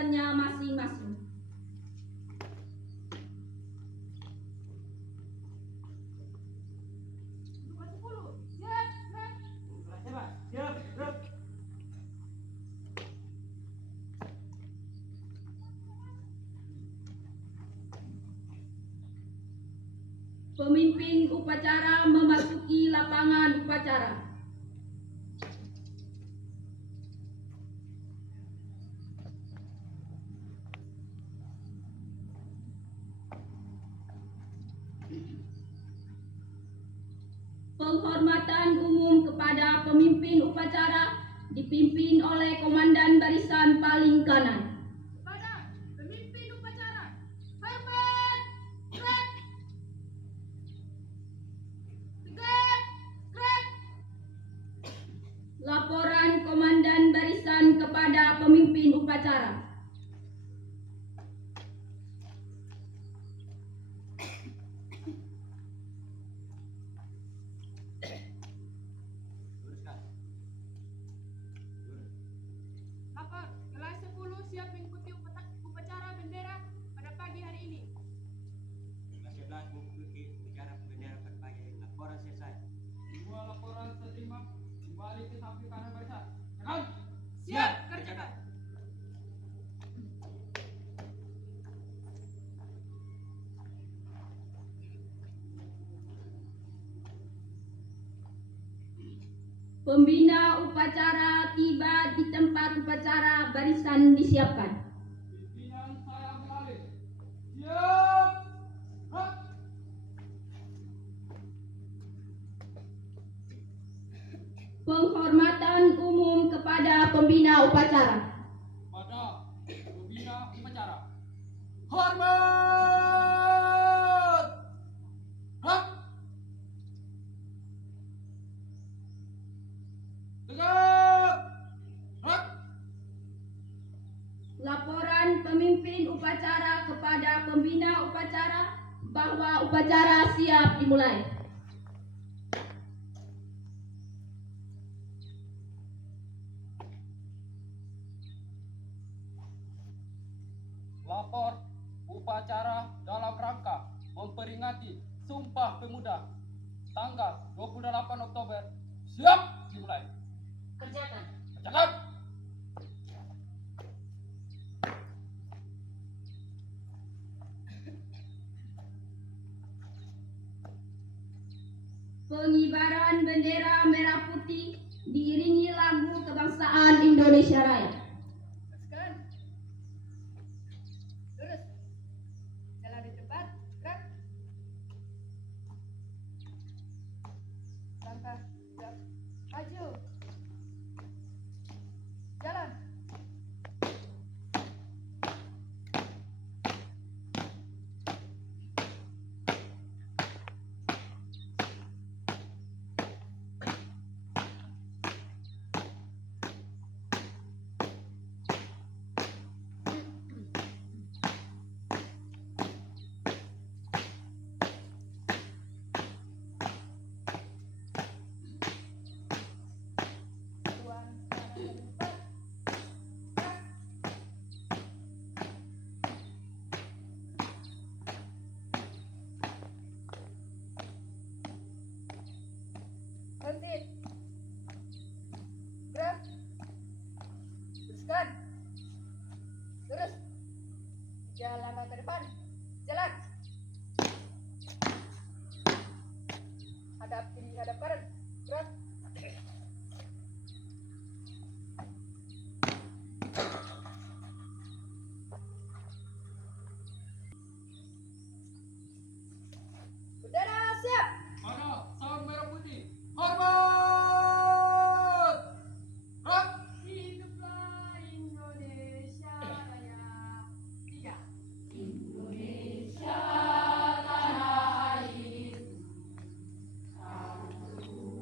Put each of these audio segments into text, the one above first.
barisannya masing-masing. Pemimpin upacara memasuki lapangan upacara. Penghormatan umum kepada pemimpin upacara dipimpin oleh Komandan Barisan paling kanan. Kepada pemimpin upacara, hormat, gerak, tegak, gerak. Laporan Komandan Barisan kepada pemimpin upacara. Lapor, kelas 10 siap mengikuti upacara bendera pada pagi hari ini. Kelas 11 mengikuti upacara bendera pada pagi hari ini. Laporan selesai. Semua laporan terima kembali ke samping kanan barisan. Kanan. Siap, kerjakan. Pembina upacara tiba di tempat upacara, barisan disiapkan. Pimpinan saya mengalir. Siap. Gerak. Penghormatan umum kepada pembina upacara. Pada pembina upacara. Hormat. Gerak. Tegak. Gerak. Laporan pemimpin upacara kepada pembina upacara bahwa upacara siap dimulai. Lapor upacara dalam rangka memperingati Sumpah Pemuda tanggal 28 Oktober siap dimulai. Kerjakan. Kerjakan. Pengibaran bendera merah putih diiringi lagu kebangsaan Indonesia Raya. Teruskan. Lurus. Jalan di tempat, gerak. Langkah, gerak. Maju. Jalan. Tuan, kanan dan depan. Gerak. Berhenti. Gerak. Teruskan. Lurus. Jalan ke depan. Jalan. Hadap kiri, hadap kanan. Gerak. Bendera siap. Pada saung merah putih. Hormat. Gerak. Hiduplah Indonesia Raya. 3. Indonesia tanah air. Satu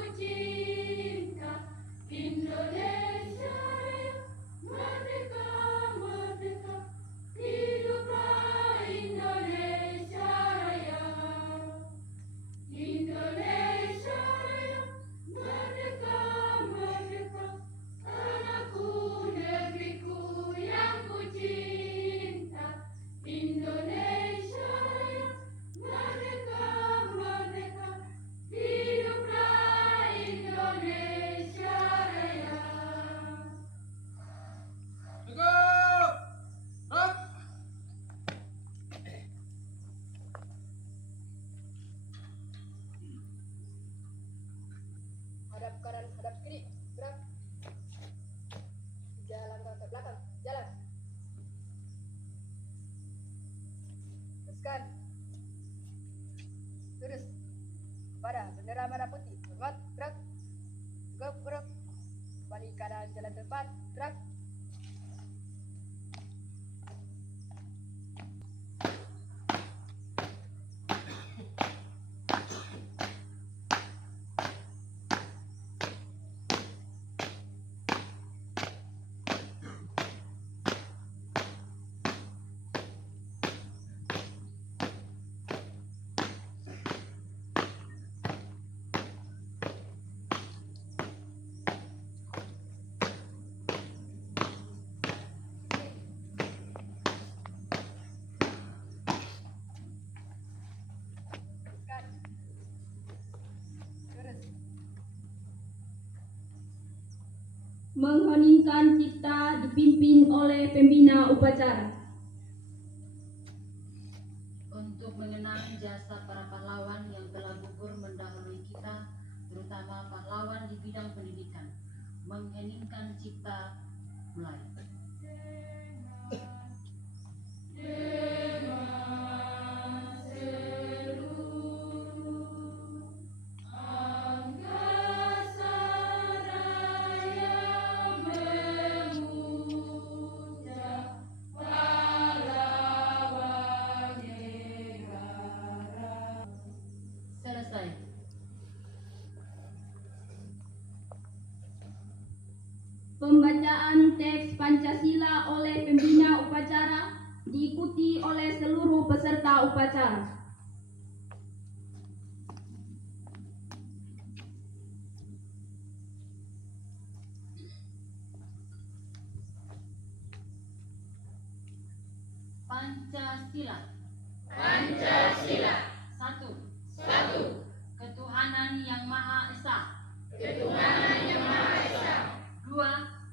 ku cinta, Indonesia Raya, merdeka, merdeka, hiduplah Indonesia Raya. Indonesia Raya, merdeka, merdeka, tanahku, negeriku yang ku cinta. Indonesia Raya, merdeka, merdeka, hiduplah Indonesia Raya. Cukup. Gerak. Hadap kanan, hadap kiri, gerak. 3 langkah ke belakang, jalan. Teruskan. Lurus. Pada bendera merah putih. Hormat, gerak. Tegap, gerak. Balik kanan, jalan depan, gerak. Teruskan. Lurus. Mengheningkan cipta dipimpin oleh pembina upacara. Untuk mengenang jasa para pahlawan yang telah gugur mendahului kita, terutama pahlawan di bidang pendidikan. Mengheningkan cipta mulai. Angkasa Raya memuja pahlawan negara. Selesai. Pembacaan teks Pancasila oleh pembina upacara diikuti oleh seluruh peserta upacara. Pancasila. Pancasila. 1. 1. Ketuhanan yang Maha Esa. Ketuhanan yang Maha Esa. 2.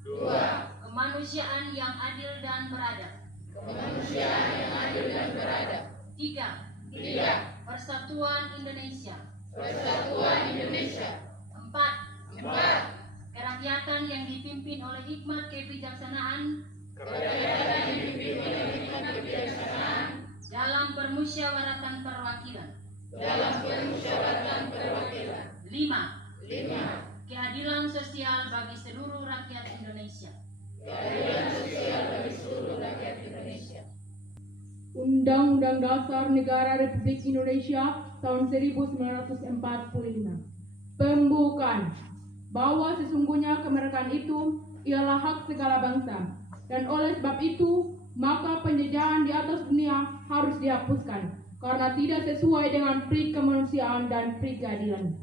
2. Kemanusiaan yang adil dan beradab. Kemanusiaan yang adil dan beradab. 3. 3. Persatuan Indonesia. Persatuan Indonesia. 4. 4. Kerakyatan yang dipimpin oleh hikmat kebijaksanaan Kerakyatan yang dipimpin oleh hikmat kebijaksanaan dalam permusyawaratan perwakilan. dalam permusyawaratan perwakilan. 5. 5. Keadilan sosial bagi seluruh rakyat Indonesia. Keadilan sosial bagi seluruh rakyat Indonesia. Undang-Undang Dasar Negara Republik Indonesia tahun 1945. Pembukaan bahwa sesungguhnya kemerdekaan itu ialah hak segala bangsa, dan oleh sebab itu maka penjajahan di atas dunia harus dihapuskan karena tidak sesuai dengan pri kemanusiaan dan pri keadilan.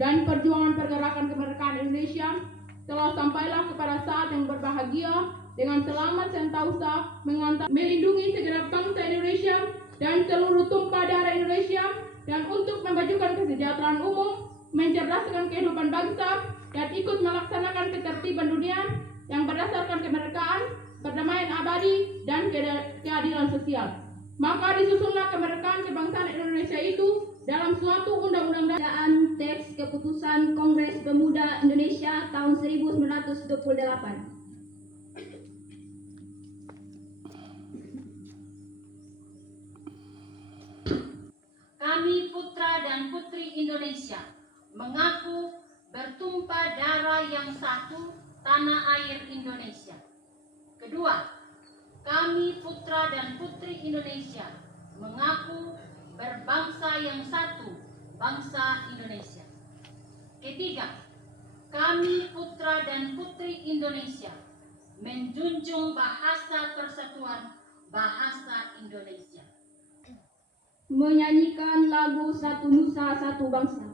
Dan perjuangan pergerakan kemerdekaan Indonesia telah sampailah kepada saat yang berbahagia dengan selamat sentosa melindungi segenap bangsa Indonesia dan seluruh tumpah darah Indonesia, dan untuk memajukan kesejahteraan umum, mencerdaskan kehidupan bangsa, dan ikut melaksanakan ketertiban dunia yang berdasarkan kemerdekaan, perdamaian abadi, dan keadilan sosial. Maka disusunlah kemerdekaan kebangsaan Indonesia itu dalam suatu undang-undang. Bacaan teks keputusan Kongres Pemuda Indonesia tahun 1928. Kami putra dan putri Indonesia mengaku bertumpah darah yang satu, tanah air Indonesia. Kedua, kami putra dan putri Indonesia mengaku berbangsa yang satu, bangsa Indonesia. Ketiga, kami putra dan putri Indonesia menjunjung bahasa persatuan bahasa Indonesia. Menyanyikan lagu Satu Nusa Satu Bangsa.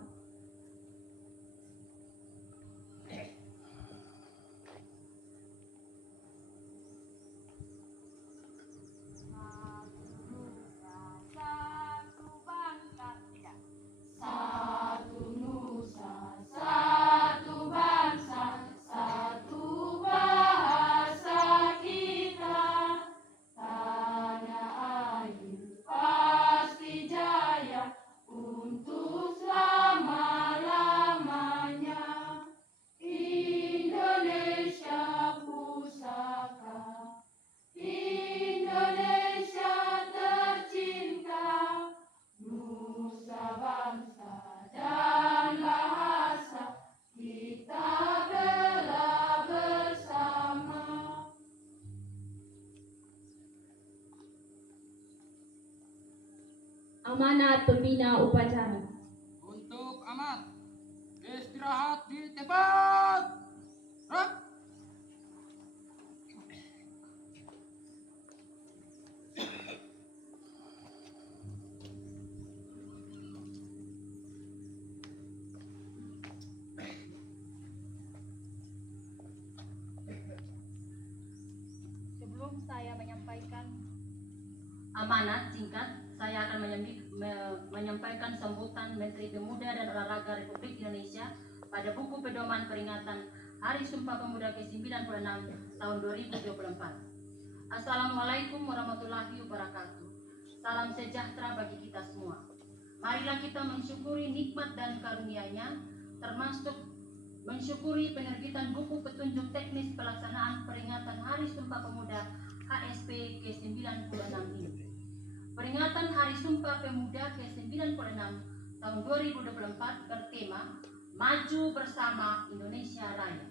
Amanat pembina upacara. Untuk amat, istirahat di tempat. Gerak. Sebelum saya menyampaikan Amanat singkat, saya akan menyampaikan sambutan Menteri Pemuda dan Olahraga Republik Indonesia pada buku pedoman peringatan Hari Sumpah Pemuda ke-96 tahun 2024. Assalamualaikum warahmatullahi wabarakatuh. Salam sejahtera bagi kita semua. Marilah kita mensyukuri nikmat dan karunia-Nya, termasuk mensyukuri penerbitan buku petunjuk teknis pelaksanaan peringatan Hari Sumpah Pemuda HSP ke-96 ini. Peringatan Hari Sumpah Pemuda ke-96 tahun 2024 bertema Maju Bersama Indonesia Raya.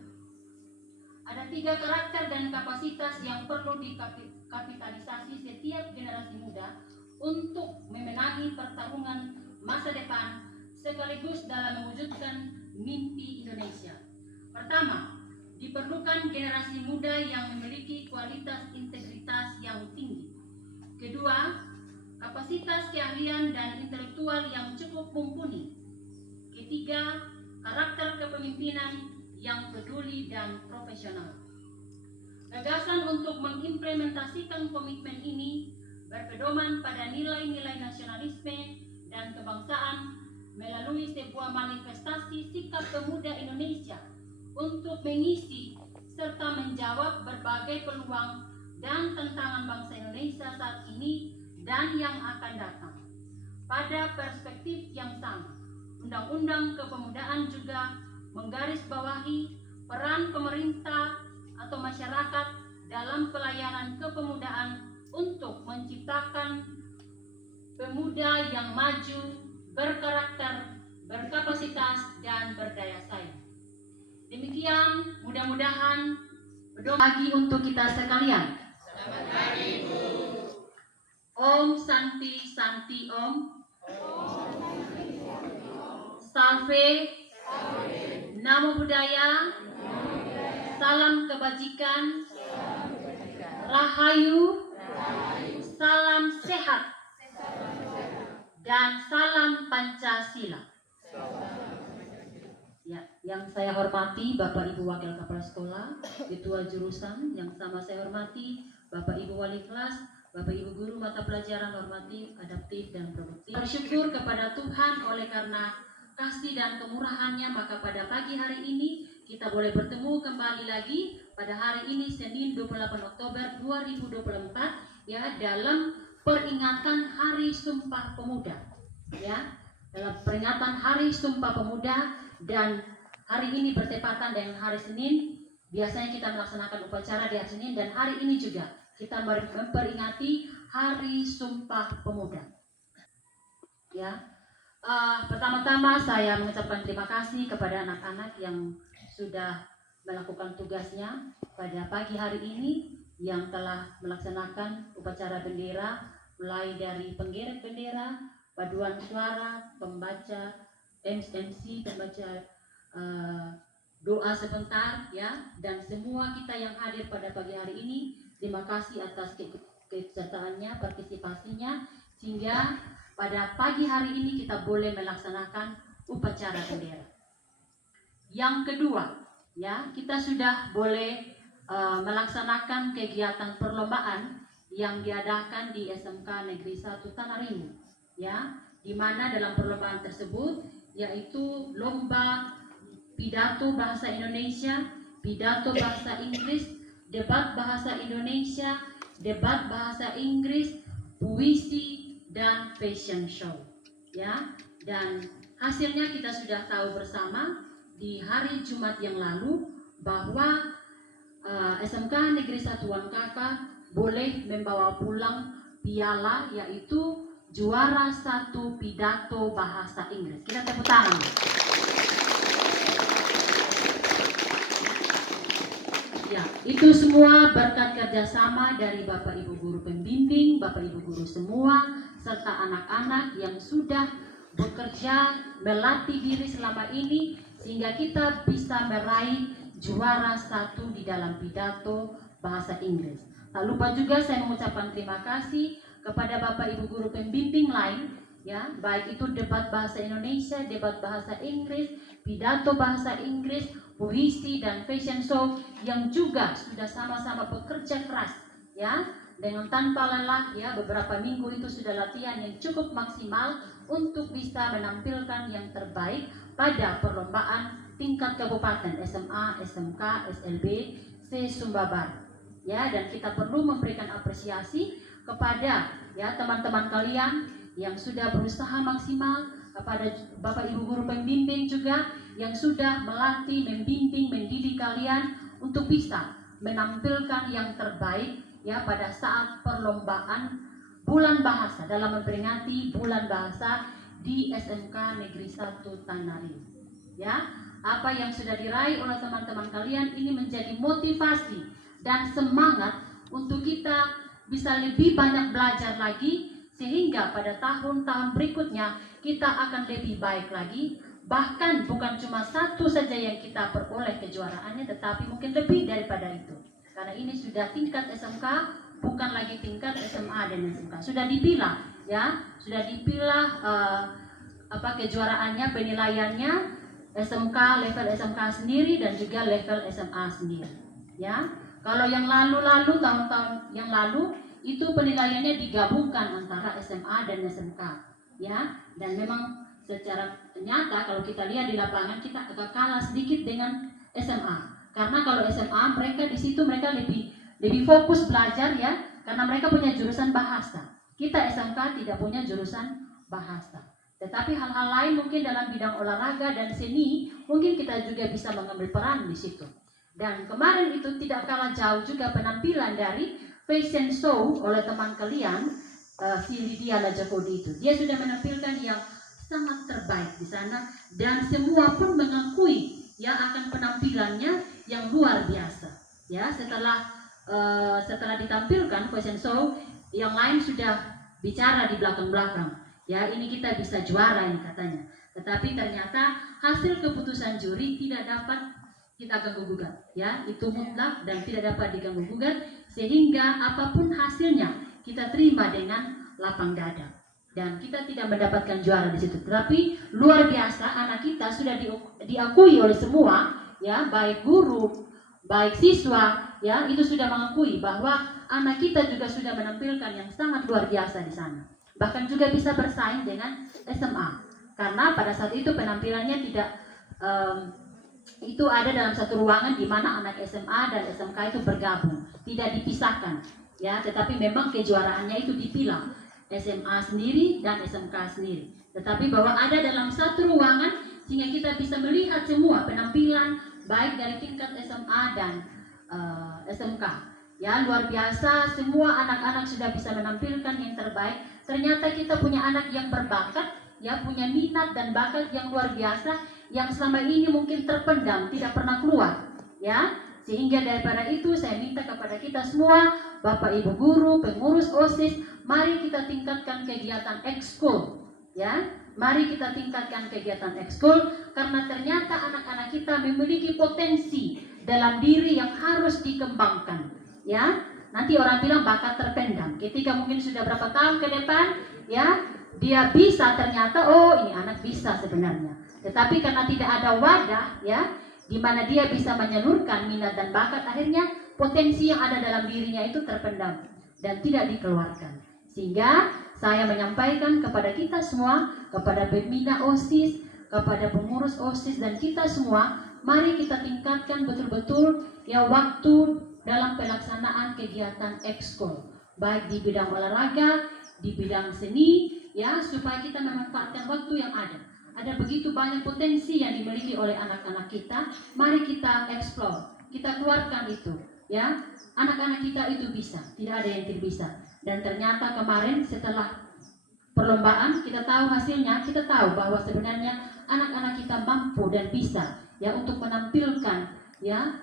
Ada 3 karakter dan kapasitas yang perlu dikapitalisasi setiap generasi muda untuk memenangi pertarungan masa depan sekaligus dalam mewujudkan mimpi Indonesia. Pertama, diperlukan generasi muda yang memiliki kualitas integritas yang tinggi. Kedua, kapasitas keahlian dan intelektual yang cukup mumpuni. Ketiga, karakter kepemimpinan yang peduli dan profesional. Gagasan untuk mengimplementasikan komitmen ini berpedoman pada nilai-nilai nasionalisme dan kebangsaan melalui sebuah manifestasi sikap pemuda Indonesia untuk mengisi serta menjawab berbagai peluang dan tantangan bangsa Indonesia saat ini dan yang akan datang. Pada perspektif yang sama, Undang-Undang Kepemudaan juga menggarisbawahi peran pemerintah atau masyarakat dalam pelayanan kepemudaan untuk menciptakan pemuda yang maju, berkarakter, berkapasitas, dan berdaya saing. Demikian, mudah-mudahan pedoman bagi untuk kita sekalian. Selamat pagi, Bu. Om Santi Santi Om. Salve. Namo Buddhaya. Salam kebajikan. Rahayu. Salam sehat. Dan salam Pancasila. Ya, yang saya hormati Bapak Ibu Wakil Kepala Sekolah, Ketua Jurusan, yang sama saya hormati Bapak Ibu Wali Kelas, Bapak Ibu Guru mata pelajaran normatif, adaptif, dan produktif. Bersyukur kepada Tuhan oleh karena kasih dan kemurahannya, maka pada pagi hari ini kita boleh bertemu kembali lagi pada hari ini Senin 28 Oktober 2024 ya, dalam peringatan Hari Sumpah Pemuda ya, dalam peringatan Hari Sumpah Pemuda. Dan hari ini bertepatan dengan hari Senin. Biasanya kita melaksanakan upacara di hari Senin, dan hari ini juga kita memperingati Hari Sumpah Pemuda. Ya, pertama-tama saya mengucapkan terima kasih kepada anak-anak yang sudah melakukan tugasnya pada pagi hari ini, yang telah melaksanakan upacara bendera, mulai dari penggeret bendera, paduan suara, pembaca MC, pembaca doa sebentar ya, dan semua kita yang hadir pada pagi hari ini, terima kasih atas keikutsertaannya, partisipasinya, sehingga pada pagi hari ini kita boleh melaksanakan upacara bendera. Yang kedua, ya, kita sudah boleh melaksanakan kegiatan perlombaan yang diadakan di SMK Negeri 1 Tanarimu, ya, di mana dalam perlombaan tersebut yaitu lomba pidato bahasa Indonesia, pidato bahasa Inggris, debat bahasa Indonesia, debat bahasa Inggris, puisi, dan fashion show, ya. Dan hasilnya kita sudah tahu bersama di hari Jumat yang lalu bahwa SMK Negeri 1 Wankaka boleh membawa pulang piala, yaitu juara 1 pidato bahasa Inggris. Kita tepuk tangan. Ya, itu semua berkat kerjasama dari Bapak Ibu Guru Pembimbing, Bapak Ibu Guru semua, serta anak-anak yang sudah bekerja melatih diri selama ini, sehingga kita bisa meraih juara 1 di dalam pidato bahasa Inggris. Tak lupa juga saya mengucapkan terima kasih kepada Bapak Ibu Guru Pembimbing lain, ya, baik itu debat bahasa Indonesia, debat bahasa Inggris, pidato bahasa Inggris, puisi, dan fashion show yang juga sudah sama-sama bekerja keras, ya, dengan tanpa lelah, ya. Beberapa minggu itu sudah latihan yang cukup maksimal untuk bisa menampilkan yang terbaik pada perlombaan tingkat kabupaten SMA, SMK, SLB, se-Sumba Barat, ya. Dan kita perlu memberikan apresiasi kepada, ya, teman-teman kalian yang sudah berusaha maksimal, kepada Bapak Ibu Guru Pembimbing juga yang sudah melatih, membimbing, mendidik kalian untuk bisa menampilkan yang terbaik, ya, pada saat perlombaan bulan bahasa, dalam memperingati bulan bahasa di SMK Negeri 1 Tanarimu, ya. Apa yang sudah diraih oleh teman-teman kalian ini menjadi motivasi dan semangat untuk kita bisa lebih banyak belajar lagi, sehingga pada tahun-tahun berikutnya kita akan lebih baik lagi. Bahkan bukan cuma satu saja yang kita peroleh kejuaraannya, tetapi mungkin lebih daripada itu. Karena ini sudah tingkat SMK, bukan lagi tingkat SMA dan SMK. Sudah dipilah, ya, sudah dipilah kejuaraannya, penilaiannya, SMK, level SMK sendiri dan juga level SMA sendiri, ya. Kalau yang lalu-lalu, tahun-tahun yang lalu, itu penilaiannya digabungkan antara SMA dan SMK, ya. Dan memang secara nyata kalau kita lihat di lapangan, kita agak kalah sedikit dengan SMA. Karena kalau SMA mereka di situ mereka lebih fokus belajar, ya, karena mereka punya jurusan bahasa. Kita SMK tidak punya jurusan bahasa. Tetapi hal-hal lain mungkin dalam bidang olahraga dan seni mungkin kita juga bisa mengambil peran di situ. Dan kemarin itu tidak kalah jauh juga penampilan dari fashion show oleh teman kalian, si Lydia Lajakodi itu. Dia sudah menampilkan yang sangat terbaik di sana dan semua pun mengakui, ya, akan penampilannya yang luar biasa. Ya, setelah ditampilkan fashion show, yang lain sudah bicara di belakang-belakang. Ya, ini kita bisa juara ini katanya. Tetapi ternyata hasil keputusan juri tidak dapat kita ganggu-gugat, ya, itu mutlak dan tidak dapat diganggu-gugat, sehingga apapun hasilnya kita terima dengan lapang dada dan kita tidak mendapatkan juara di situ. Tetapi luar biasa, anak kita sudah diakui oleh semua, ya, baik guru, baik siswa, ya, itu sudah mengakui bahwa anak kita juga sudah menampilkan yang sangat luar biasa di sana. Bahkan juga bisa bersaing dengan SMA, karena pada saat itu penampilannya tidak itu ada dalam satu ruangan di mana anak SMA dan SMK itu bergabung, tidak dipisahkan, ya, tetapi memang kejuaraannya itu dipilah, SMA sendiri dan SMK sendiri, tetapi bahwa ada dalam satu ruangan sehingga kita bisa melihat semua penampilan baik dari tingkat SMA dan SMK. Ya, luar biasa, semua anak-anak sudah bisa menampilkan yang terbaik. Ternyata kita punya anak yang berbakat, ya, punya minat dan bakat yang luar biasa, yang selama ini mungkin terpendam, tidak pernah keluar, ya. Sehingga daripada itu saya minta kepada kita semua, Bapak Ibu guru, pengurus OSIS, mari kita tingkatkan kegiatan ekskul, ya. Mari kita tingkatkan kegiatan ekskul karena ternyata anak-anak kita memiliki potensi dalam diri yang harus dikembangkan. Ya, nanti orang bilang bakat terpendam. Ketika mungkin sudah berapa tahun ke depan, ya, dia bisa ternyata, oh ini anak bisa sebenarnya. Tetapi karena tidak ada wadah, ya, di mana dia bisa menyalurkan minat dan bakat, akhirnya potensi yang ada dalam dirinya itu terpendam dan tidak dikeluarkan. Sehingga saya menyampaikan kepada kita semua, kepada pembina OSIS, kepada pengurus OSIS dan kita semua, mari kita tingkatkan betul-betul ya waktu dalam pelaksanaan kegiatan ekskul, baik di bidang olahraga, di bidang seni, ya, supaya kita memanfaatkan waktu yang ada. Ada begitu banyak potensi yang dimiliki oleh anak-anak kita, mari kita eksplor, kita keluarkan itu, ya. Anak-anak kita itu bisa, tidak ada yang tidak bisa. Dan ternyata kemarin setelah perlombaan kita tahu hasilnya, kita tahu bahwa sebenarnya anak-anak kita mampu dan bisa ya untuk menampilkan ya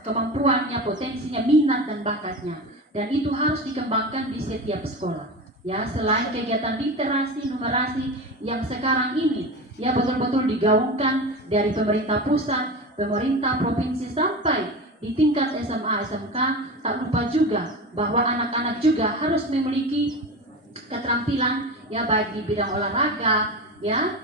kemampuannya, potensinya, minat dan bakatnya. Dan itu harus dikembangkan di setiap sekolah. Ya, selain kegiatan literasi, numerasi yang sekarang ini ya betul-betul digaungkan dari pemerintah pusat, pemerintah provinsi sampai di tingkat SMA, SMK, tak lupa juga bahwa anak-anak juga harus memiliki keterampilan ya baik di bidang olahraga, ya,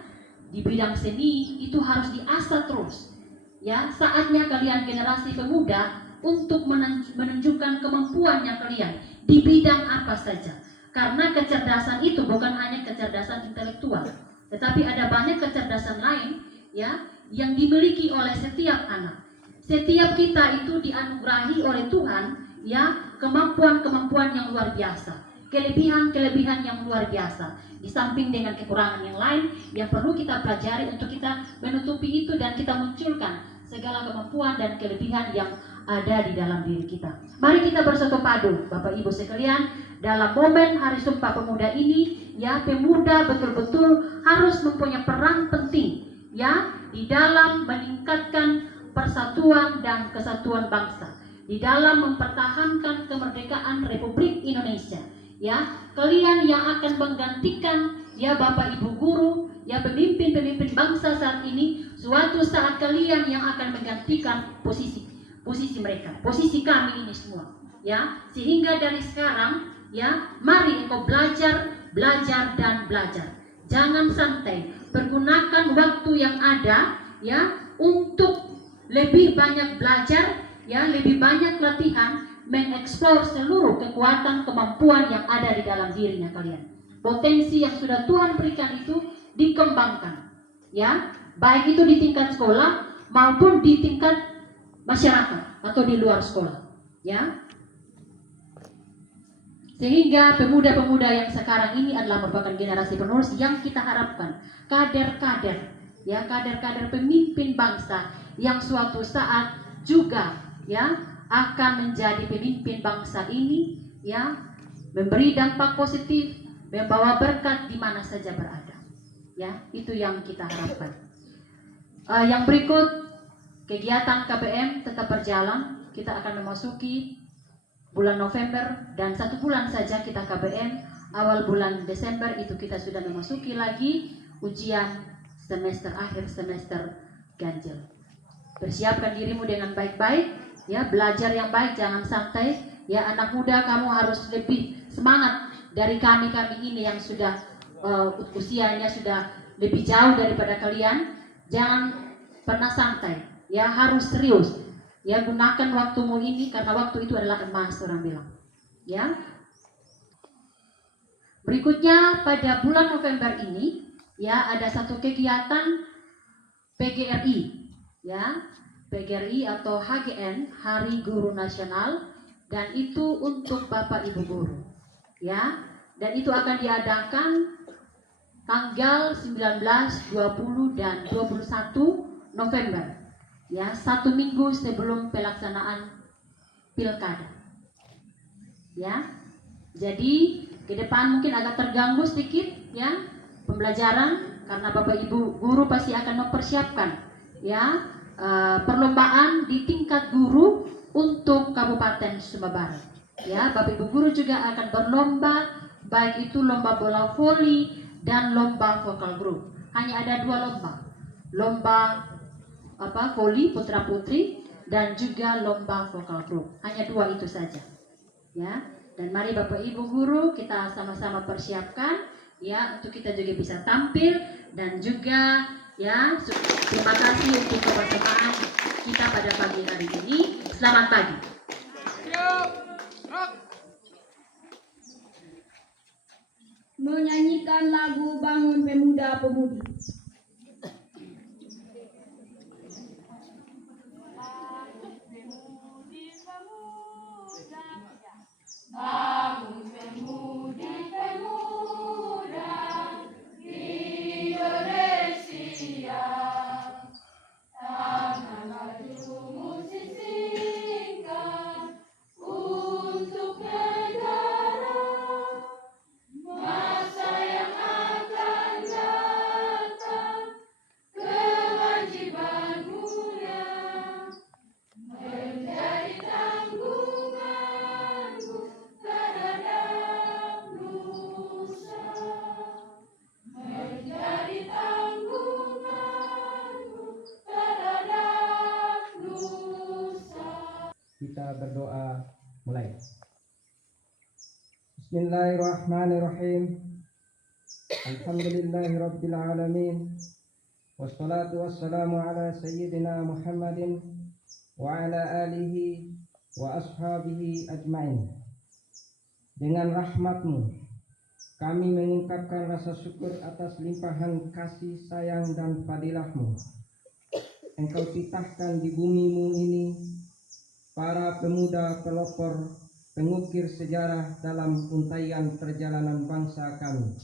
di bidang seni, itu harus diasah terus. Ya, saatnya kalian generasi pemuda untuk menunjukkan kemampuannya kalian di bidang apa saja. Karena kecerdasan itu bukan hanya kecerdasan intelektual, tetapi ada banyak kecerdasan lain ya yang dimiliki oleh setiap anak. Setiap kita itu dianugerahi oleh Tuhan ya kemampuan-kemampuan yang luar biasa, kelebihan-kelebihan yang luar biasa. Di samping dengan kekurangan yang lain yang perlu kita pelajari untuk kita menutupi itu dan kita munculkan segala kemampuan dan kelebihan yang ada di dalam diri kita. Mari kita bersatu padu, Bapak Ibu sekalian, dalam momen Hari Sumpah Pemuda ini, ya, pemuda betul-betul harus mempunyai peran penting, ya, di dalam meningkatkan persatuan dan kesatuan bangsa, di dalam mempertahankan kemerdekaan Republik Indonesia. Ya, kalian yang akan menggantikan ya Bapak Ibu guru, ya pemimpin-pemimpin bangsa saat ini, suatu saat kalian yang akan menggantikan posisi mereka, posisi kami ini semua. Ya, sehingga dari sekarang ya, mari engkau belajar dan belajar. Jangan santai, pergunakan waktu yang ada ya untuk lebih banyak belajar, ya, lebih banyak latihan, mengeksplor seluruh kekuatan kemampuan yang ada di dalam dirinya kalian. Potensi yang sudah Tuhan berikan itu dikembangkan, ya, baik itu di tingkat sekolah maupun di tingkat masyarakat atau di luar sekolah, ya. Sehingga pemuda-pemuda yang sekarang ini adalah merupakan generasi penerus yang kita harapkan kader-kader, ya, kader-kader pemimpin bangsa yang suatu saat juga ya akan menjadi pemimpin bangsa ini, ya, memberi dampak positif, membawa berkat di mana saja berada. Ya, itu yang kita harapkan. Yang berikut, kegiatan KBM tetap berjalan. Kita akan memasuki bulan November dan 1 bulan saja kita KBM. Awal bulan Desember itu kita sudah memasuki lagi ujian semester akhir, semester ganjil. Persiapkan dirimu dengan baik-baik, ya, belajar yang baik, jangan santai. Ya, anak muda, kamu harus lebih semangat dari kami ini yang sudah usianya sudah lebih jauh daripada kalian. Jangan pernah santai, ya, harus serius. Ya, gunakan waktumu ini karena waktu itu adalah emas, orang bilang. Ya. Berikutnya pada bulan November ini, ya, ada satu kegiatan PGRI. Ya, PGRI atau HGN, Hari Guru Nasional, dan itu untuk Bapak Ibu guru. Ya, dan itu akan diadakan tanggal 19, 20 dan 21 November. Ya, 1 minggu sebelum pelaksanaan pilkada. Ya. Jadi ke depan mungkin agak terganggu sedikit ya pembelajaran karena Bapak Ibu guru pasti akan mempersiapkan ya perlombaan di tingkat guru untuk Kabupaten Sumba Barat. Ya, Bapak Ibu guru juga akan berlomba, baik itu lomba bola voli dan lomba vokal group. Hanya ada 2 lomba. Lomba voli putra putri dan juga lomba vokal group. Hanya 2 itu saja. Ya. Dan mari Bapak Ibu guru kita sama-sama persiapkan ya untuk kita juga bisa tampil dan juga ya terima kasih untuk kebersamaan kita pada pagi hari ini. Selamat pagi. Menyanyikan lagu Bangun Pemuda Pemudi. Kita berdoa mulai. Bismillahirrahmanirrahim. Alhamdulillahirabbil alamin. Wassalatu wassalamu ala sayyidina Muhammadin wa ala alihi wa ashabihi ajmain. Dengan rahmat-Mu kami mengungkapkan rasa syukur atas limpahan kasih sayang dan fadilah-Mu. Engkau titahkan di bumi-Mu ini para pemuda pelopor, pengukir sejarah dalam untaian perjalanan bangsa kami.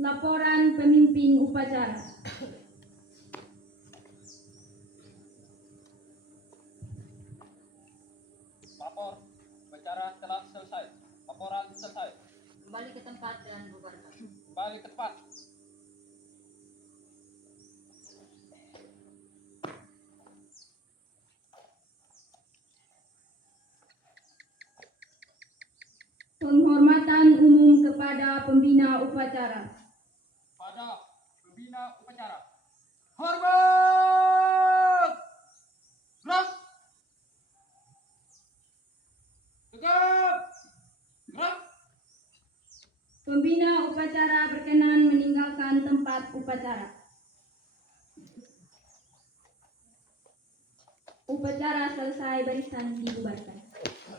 Laporan pemimpin upacara. Lapor, upacara telah selesai. Laporan selesai. Kembali ke tempat dan bubarkan. Kembali ke tempat. Penghormatan umum kepada pembina upacara. Pada pembina upacara. Hormat! Gerak! Tegap! Gerak! Pembina upacara berkenan meninggalkan tempat upacara. Upacara selesai, barisan dibubarkan.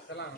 Selang.